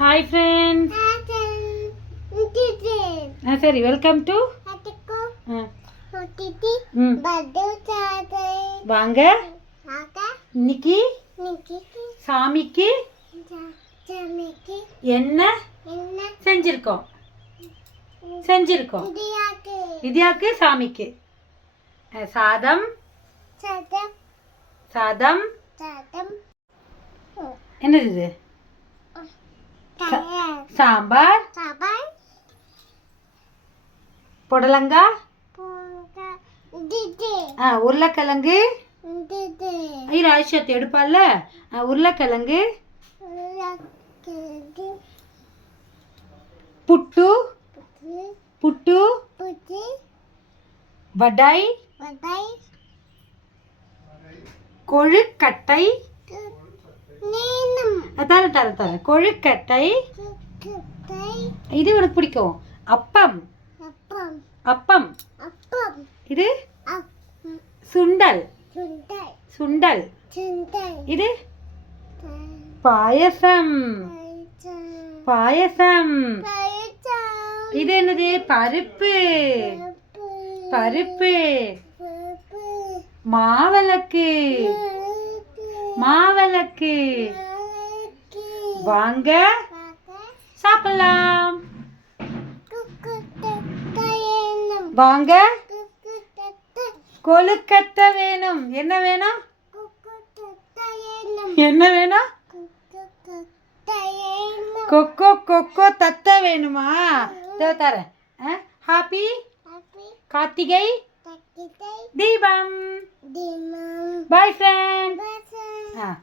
Hi friends ஆ சரி welcome to ம் வாங்க இன்னைக்கு சாமிக்கு என்ன செஞ்சிருக்கோம் செஞ்சிருக்கோம் இடியாக்கு சாமிக்கு அஹ், சாதம் சாதம் என்னது இது சாம்பார் புடலங்கா ஆ உருளைக்கிழங்கு ஐயோ ஆயிஷத்து எடுப்பால உருளைக்கிழங்கு புட்டு புட்டு வடை கொழுக்கட்டை தர தர தர கொழுக்கட்டை இது உனக்கு பிடிக்கும். அப்பம். அப்பம். இது? சுண்டல். சுண்டல். இது? பாயசம். பாயசம். இது என்னது? பருப்பு. பருப்பு. மாவிளக்கு. மாவிளக்கு. வாங்க. சாப்பிடலாம். வாங்க. கொழுக்கட்டை வேணும். என்ன வேணும்? என்ன வேணும்? கொக்கோ கொக்கோ தத்தை வேணுமா? தரேன். Happy? Karthigai? Deepam. Bye friend. ஆ.